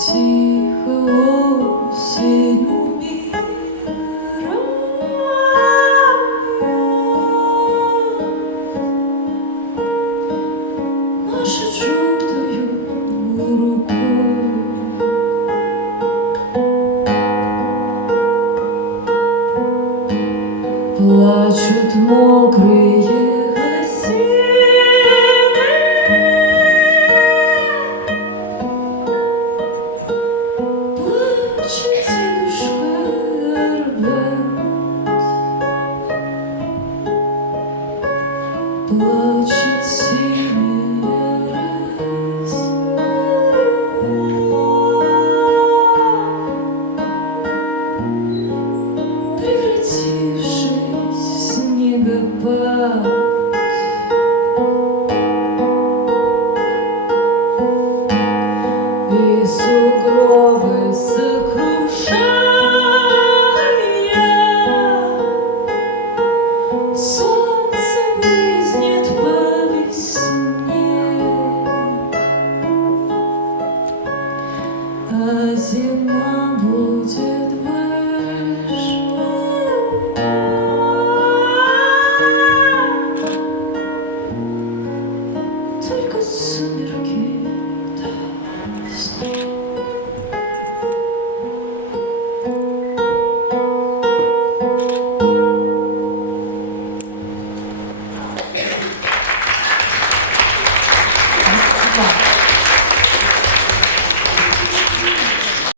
Тихо осень умирает, машет желтою рукой. Плачут мокрые осины, плачет дедушка Арбат, плачет синяя роса, превратившись в снегопад. И сугробы сокрушая, солнце близнет по весне, а зима будет большая. Только сумерки да снег.